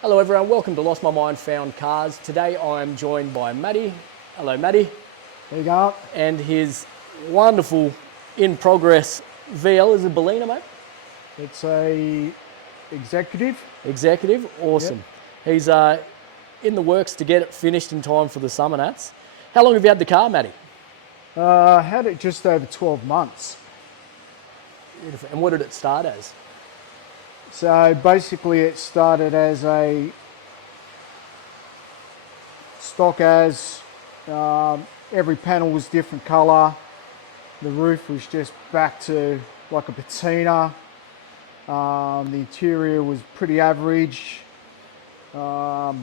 Hello everyone, welcome to Lost My Mind Found Cars. Today I am joined by Matty. Hello Matty. There you go. And his wonderful in progress VL. Is it Bellina, mate? It's a executive. Executive, awesome. Yep. He's in the works to get it finished in time for the Summer Nats. How long have you had the car, Matty? Had it just over 12 months. Beautiful. And what did it start as? So basically it started as a stock as, every panel was different colour. The roof was just back to like a patina. The interior was pretty average. Just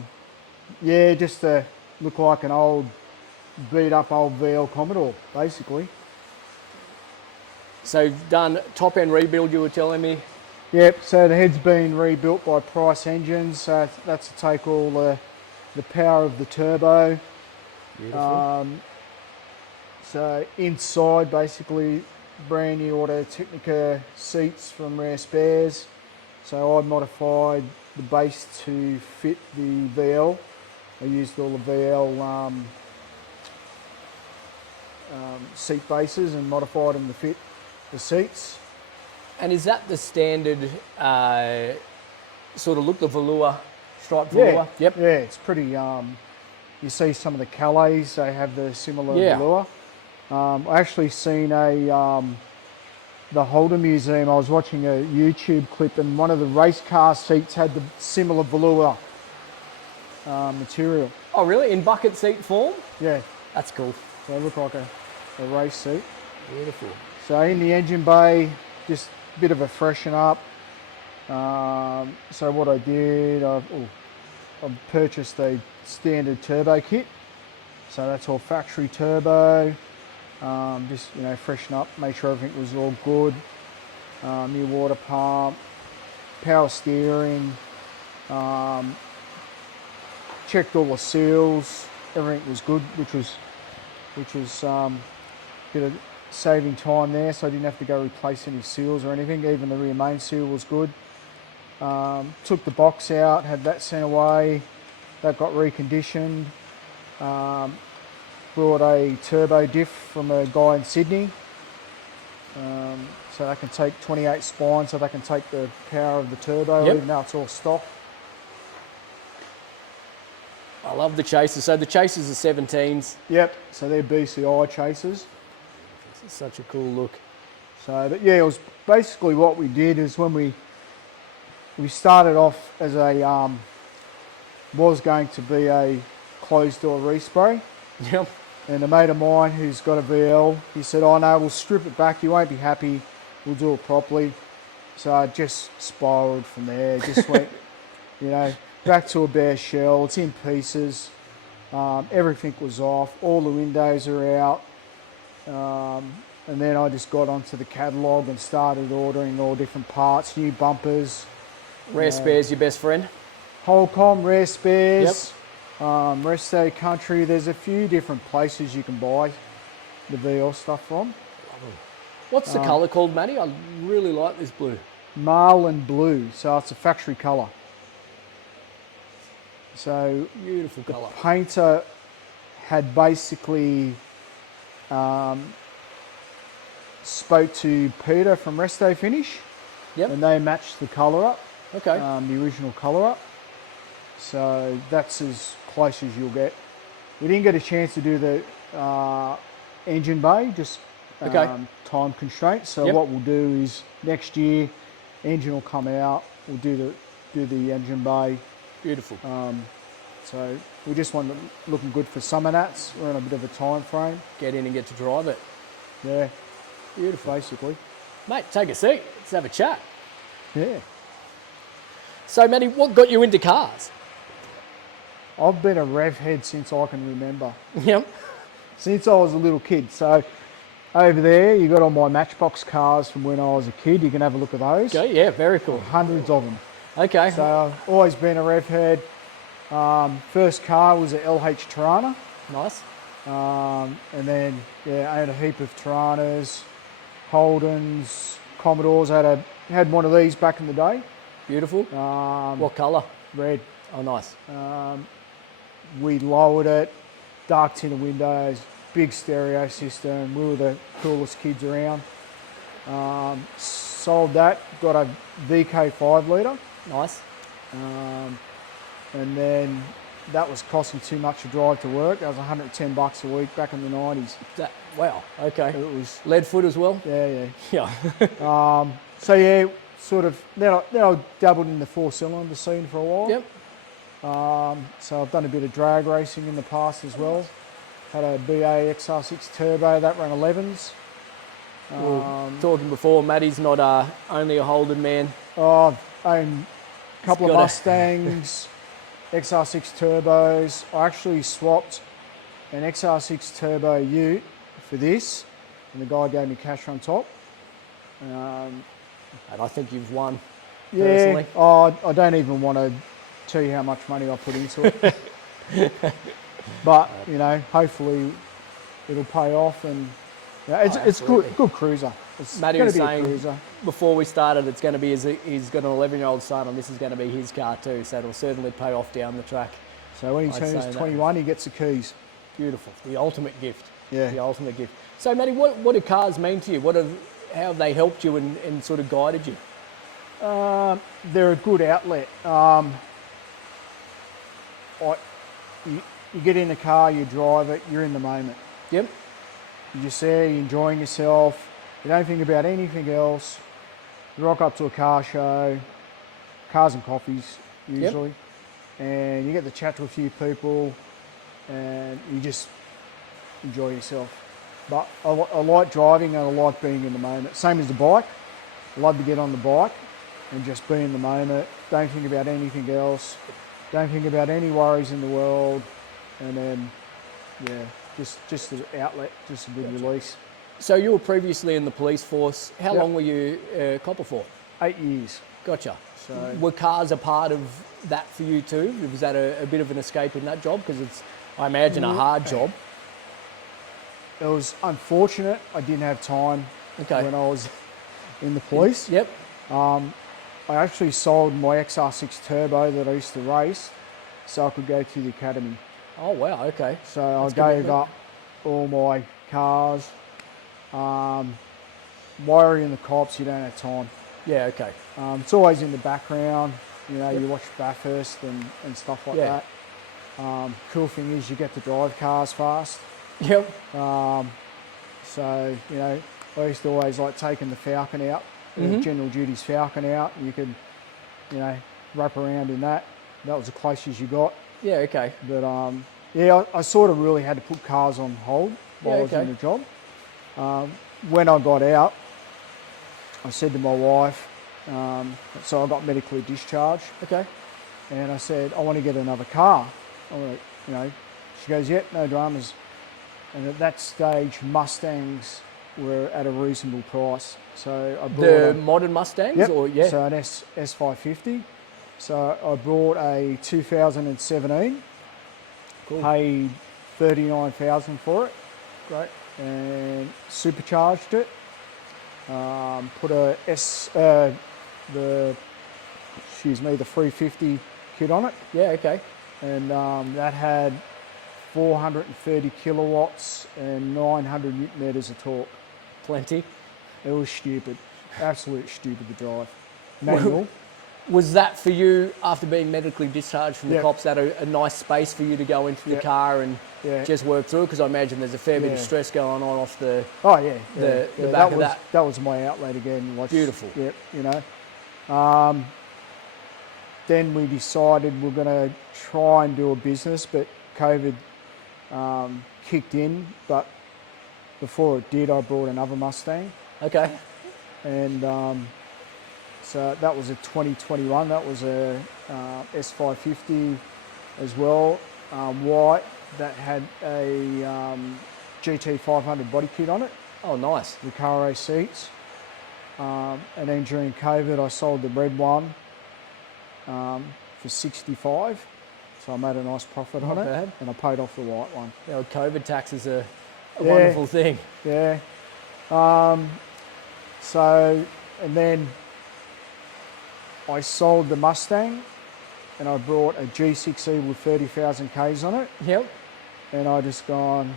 to look like an old, beat up old VL Commodore, basically. So you've done top end rebuild, you were telling me? Yep, so the head's been rebuilt by Price Engines, so that's to take all the power of the turbo. Beautiful. So inside, basically, brand new Auto Technica seats from Rare Spares. So I modified the base to fit the VL. I used all the VL seat bases and modified them to fit the seats. And is that the standard sort of look, the velour, striped velour? Yeah, yep. Yeah, it's pretty, you see some of the Calais, they have the similar velour. I actually seen the Holden Museum, I was watching a YouTube clip and one of the race car seats had the similar velour material. Oh really, in bucket seat form? Yeah. That's cool. So it looked like a race seat. Beautiful. So in the engine bay, just a bit of a freshen up. So what I did, I've purchased a standard turbo kit. So that's all factory turbo. Just freshen up, make sure everything was all good. New water pump, power steering. Checked all the seals. Everything was good, which was a bit of saving time there, so I didn't have to go replace any seals or anything. Even the rear main seal was good. Took the box out, had that sent away. That got reconditioned. Brought a turbo diff from a guy in Sydney. So they can take 28 spines, so they can take the power of the turbo, even though it's all stock. I love the chasers. So the chasers are 17s. Yep, so they're BCI chasers. This is such a cool look. So, but yeah, it was basically what we did is when we started off as a, was going to be a closed door respray. Yep. And a mate of mine who's got a VL, he said, oh no, we'll strip it back, you won't be happy, we'll do it properly. So I just spiraled from there, just went, back to a bare shell, it's in pieces. Everything was off, all the windows are out. And then I just got onto the catalogue and started ordering all different parts, new bumpers. Rare Spares, your best friend? Holcomb, Rare Spares, Resto Country. There's a few different places you can buy the VL stuff from. What's the colour called, Matty? I really like this blue. Marlin blue, so it's a factory colour. So beautiful colour. The painter had basically spoke to Peter from Resto Finish, and they matched the colour up. Okay. The original colour up. So that's as close as you'll get. We didn't get a chance to do the engine bay, just time constraints. So what we'll do is next year, engine will come out. We'll do the engine bay. Beautiful. So we just want it looking good for Summer Nats. We're on a bit of a time frame. Get in and get to drive it. Yeah. Beautiful. Basically. Mate, take a seat. Let's have a chat. Yeah. So, Matty, what got you into cars? I've been a rev head since I can remember. Yep. Since I was a little kid. So over there, you got all my Matchbox cars from when I was a kid. You can have a look at those. Okay, yeah, very cool. Hundreds of them. Okay. So I've always been a rev head. First car was a LH Tirana. Nice. And then, I owned a heap of Tiranas, Holdens, Commodores. I had one of these back in the day. Beautiful. What colour? Red. Oh, nice. We lowered it, dark tinted windows, big stereo system. We were the coolest kids around. Sold that, got a VK 5 litre, Nice. and then that was costing too much to drive to work. That was $110 a week back in the 90s. Wow. Okay. It was, Lead foot as well. yeah. Yeah. So yeah, sort of, then I dabbled in the 4-cylinder scene for a while. Yep. So I've done a bit of drag racing in the past as well. Had a BA XR6 Turbo, that ran 11s. Talking before, Matty's not only a Holden man. I've owned a couple of got a- Mustangs, XR6 Turbos. I actually swapped an XR6 Turbo Ute for this, and the guy gave me cash on top. And I think you've won. Yeah, Personally. I don't even want to tell you how much money I put into it. But, you know, hopefully it'll pay off, and you know, it's good cruiser. It's Matty going was to be a saying cruiser. before we started, it's going to be he's got an 11-year-old son, and this is going to be his car too. So it'll certainly pay off down the track. So when he I'd turns say that. 21, he gets the keys. Beautiful. The ultimate gift. Yeah. The ultimate gift. So Matty, what do cars mean to you? How have they helped you and sort of guided you? They're a good outlet. You get in the car, you drive it, you're in the moment. Yep. You're just there, you're enjoying yourself. You don't think about anything else. You rock up to a car show, cars and coffees usually, and you get to chat to a few people, and you just enjoy yourself. But I like driving and I like being in the moment. Same as the bike. I love to get on the bike and just be in the moment. Don't think about anything else. Don't think about any worries in the world. And then, yeah, just an outlet, just a good release. So you were previously in the police force. How Yep. long were you copper for? 8 years. Gotcha. So- Were cars a part of that for you too? Was that a bit of an escape in that job? Because it's, I imagine, a hard job. It was unfortunate I didn't have time Okay. when I was in the police. Yep. I actually sold my XR6 Turbo that I used to race so I could go to the academy. Oh wow. Okay. So That's I gave commitment. up all my cars. Wiring the cops, you don't have time. Yeah. Okay. It's always in the background. You know, you watch Bathurst and stuff like Yeah. that. Cool thing is you get to drive cars fast. Yep. So, you know, I used to always like taking the Falcon out, the General Duty's Falcon out. You could, you know, wrap around in that. That was the closest you got. Yeah. Okay. But yeah, I sort of really had to put cars on hold while Yeah, I was in okay. the job. When I got out, I said to my wife, so I got medically discharged, Okay. and I said, I want to get another car. I want to, you know, she goes, yep, no dramas. And at that stage, Mustangs were at a reasonable price. So I bought The a, modern Mustangs, yep, or yeah. so an S550. So I bought a 2017, Cool. paid 39,000 for it, Great. and supercharged it. Put a the 350 kit on it, Yeah. Okay. and that had 430 kilowatts and 900 newton meters of torque. Plenty. It was stupid, absolute stupid to drive. Manual. Was that for you after being medically discharged from the Yeah. cops? That a nice space for you to go into the Yeah. car and Yeah. just work through? Because I imagine there's a fair bit of Yeah. stress going on off the. Oh yeah, The yeah. back of was, that. That was my outlet again. Like, Beautiful. Yep, you know. Then we decided we're going to try and do a business, but COVID kicked in. But before it did, I bought another Mustang, Okay. and so that was a 2021. That was a S550 as well, white, that had a GT500 body kit on it, Oh, nice. Recaro seats. And then during COVID, I sold the red one for 65. So I made a nice profit on Not it, bad. and I paid off the white one. You know, COVID tax is a Yeah. wonderful thing. Yeah. So, and then I sold the Mustang, and I brought a G6E with 30,000 Ks on it, Yep. and I just gone,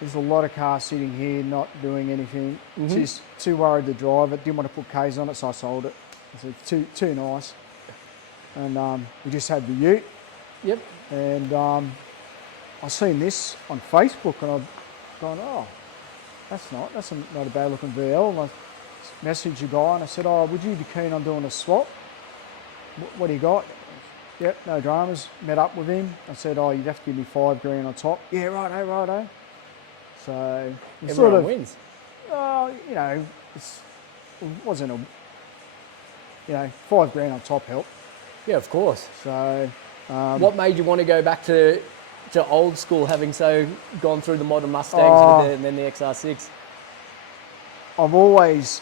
there's a lot of cars sitting here not doing anything. Just too worried to drive it, didn't want to put Ks on it, so I sold it. It's too nice. And we just had the ute. Yep. And I seen this on Facebook, and I've gone, oh, that's not a bad looking VL. And I messaged the guy and I said, oh, would you be keen on doing a swap? What do you got? Yep, no dramas. Met up with him. I said, oh, you'd have to give me $5,000 on top. Yeah, righto. So Everyone wins. you know, it wasn't a, $5,000 on top helped. Yeah, of course. So what made you want to go back to old school, having gone through the modern Mustangs and then the XR6? I've always,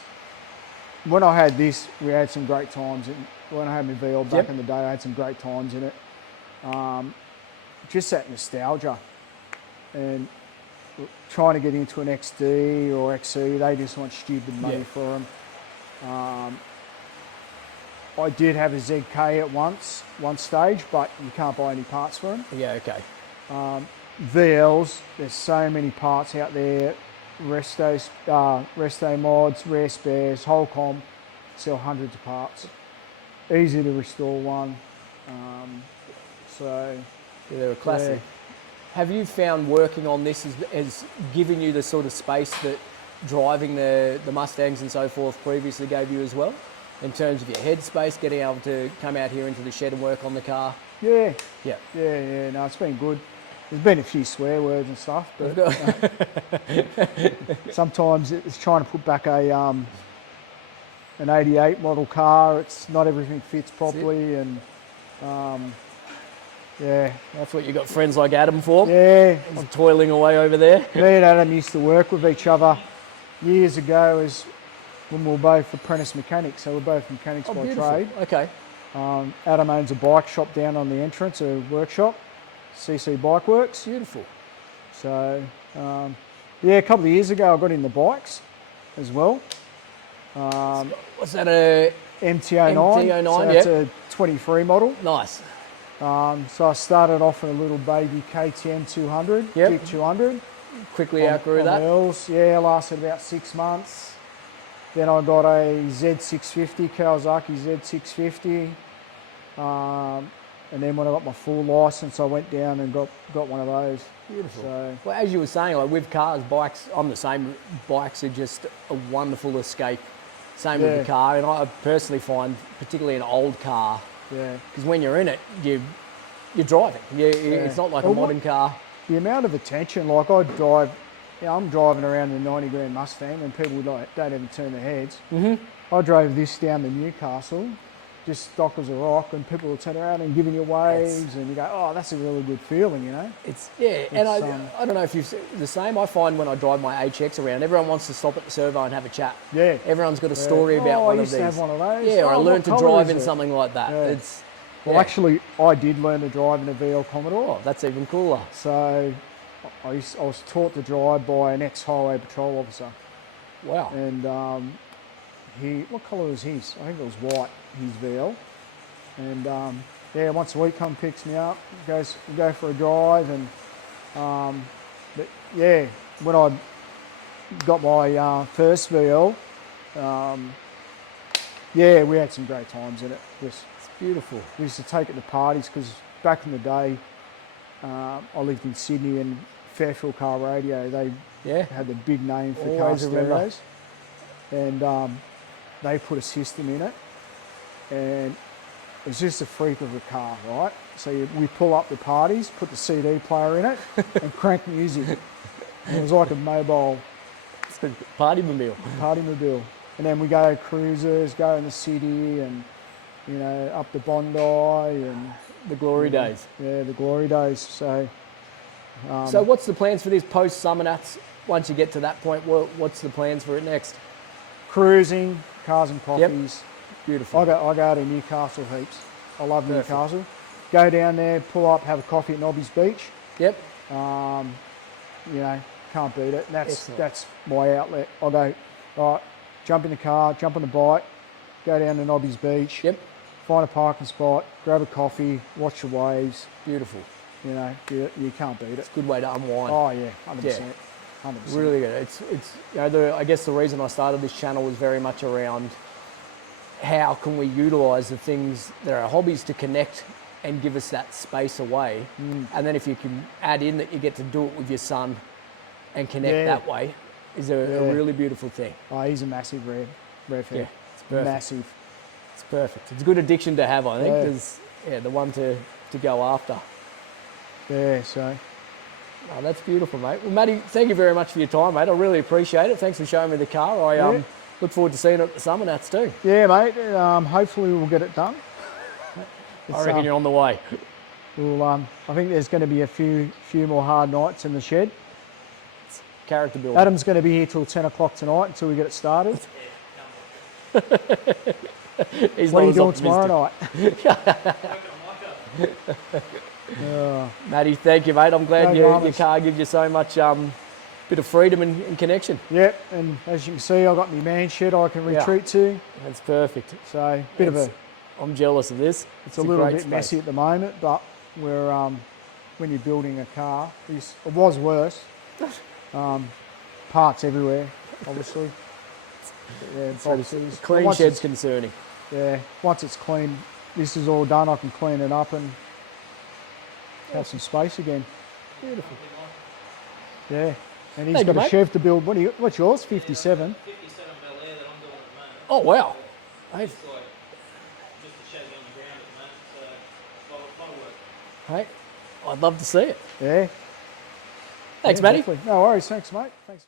when I had this, we had some great times. When I had my VL back in the day, I had some great times in it. Just that nostalgia. And trying to get into an XD or XC, they just want stupid money for them. I did have a ZK at one stage, but you can't buy any parts for them. Yeah, okay. VLs, there's so many parts out there. Resto mods, rare spares, whole comp, sell hundreds of parts. Easy to restore one. Yeah, they're a classic. Have you found working on this has given you the sort of space that driving the Mustangs and so forth previously gave you as well? In terms of your headspace, getting able to come out here into the shed and work on the car? Yeah. Yeah. No, it's been good. There's been a few swear words and stuff, but sometimes it's trying to put back an 88 model car. It's not everything fits properly, and that's what you got friends like Adam for. Yeah, I'm toiling away over there. Me and Adam used to work with each other years ago as when we were both apprentice mechanics, so we're both mechanics by trade. Okay. Adam owns a bike shop down on the entrance, a workshop, CC Bike Works. Beautiful. So, a couple of years ago I got in the bikes as well. What's that, a MT-09? MT-09, so it's a 23 model. Nice. So I started off in a little baby KTM 200, Jeep 200. Quickly outgrew that. Wheels. Yeah, lasted about 6 months. Then I got a Z650, Kawasaki Z650. And then when I got my full license, I went down and got one of those. Beautiful. So, well, as you were saying, like with cars, bikes, I'm the same. Bikes are just a wonderful escape. Same with the car, and I personally find, particularly an old car, because when you're in it, you're driving. It's not like a modern car. The amount of attention, like I drive, I'm driving around in a 90 grand Mustang, and people don't even turn their heads. I drove this down to Newcastle, just stock as a rock, and people will turn around and giving you waves, and you go, oh, that's a really good feeling, you know? And I don't know if you've the same. I find when I drive my HX around, everyone wants to stop at the servo and have a chat. Yeah. Everyone's got a story about one of these. I used to have one of those. Yeah, or I learned to drive in something like that. Well, actually, I did learn to drive in a VL Commodore. Oh, that's even cooler. So I was taught to drive by an ex-highway patrol officer. Wow. And what colour was his? I think it was white, his VL. And once a week come picks me up, we go for a drive, and when I got my first VL, we had some great times in it. It's beautiful. We used to take it to parties because back in the day, I lived in Sydney, and Fairfield Car Radio, they had the big name for car stereos. And they put a system in it, and it was just a freak of a car, right? So we pull up the parties, put the CD player in it, and crank music. And it was like a mobile party-mobile. And then we go cruisers, go in the city, and up to Bondi, and the glory days. Yeah, the glory days. So what's the plans for this post-Summer Nats? Once you get to that point, what's the plans for it next? Cruising, cars and coffees. Yep. Beautiful. I go to Newcastle heaps. I love Newcastle. Go down there, pull up, have a coffee at Nobby's Beach. Yep. Can't beat it. That's my outlet. I go, right, jump in the car, jump on the bike, go down to Nobby's Beach. Yep. find a parking spot, grab a coffee, watch the waves. Beautiful. You know, you can't beat it. Good way to unwind. Oh yeah, 100%. Yeah. 100%. Really good. It's you know, I guess the reason I started this channel was very much around how can we utilise the things that are hobbies to connect and give us that space away. And then if you can add in that you get to do it with your son and connect that way is a really beautiful thing. Oh, he's a massive redhead. Yeah, it's perfect. Massive. It's perfect. It's a good addiction to have, I think. Yeah. There's the one to go after. Yeah, so. Oh, that's beautiful, mate. Well, Matty, thank you very much for your time, mate. I really appreciate it. Thanks for showing me the car. I look forward to seeing it at the Summer Nats too. Yeah, mate. Hopefully we'll get it done. I reckon you're on the way. We'll, I think there's going to be a few more hard nights in the shed. Character building. Adam's going to be here till 10 o'clock tonight until we get it started. He's What are you not doing as tomorrow optimistic. night? Matty, thank you, mate. I'm glad No your dramas. car gives you so much bit of freedom and connection. Yep, and as you can see, I've got my man shed I can retreat to. That's perfect. So, I'm jealous of this. it's a little great bit space. messy at the moment, but we're when you're building a car, it was worse. Parts everywhere, obviously. Yeah, boxes. Clean Once shed's it's- concerning. Yeah, once it's clean, this is all done, I can clean it up and have some space again. Beautiful. Yeah, and he's Thank you, got a mate. Chev to build. What's yours? 57. 57 Bel Air that I'm doing at the moment. Oh, wow. Hey, It's like just a Chevy on the ground at the moment, so it's a lot of work. hey, I'd love to see it. Yeah. Thanks, Yeah, Matty. definitely. No worries. Thanks, mate. Thanks.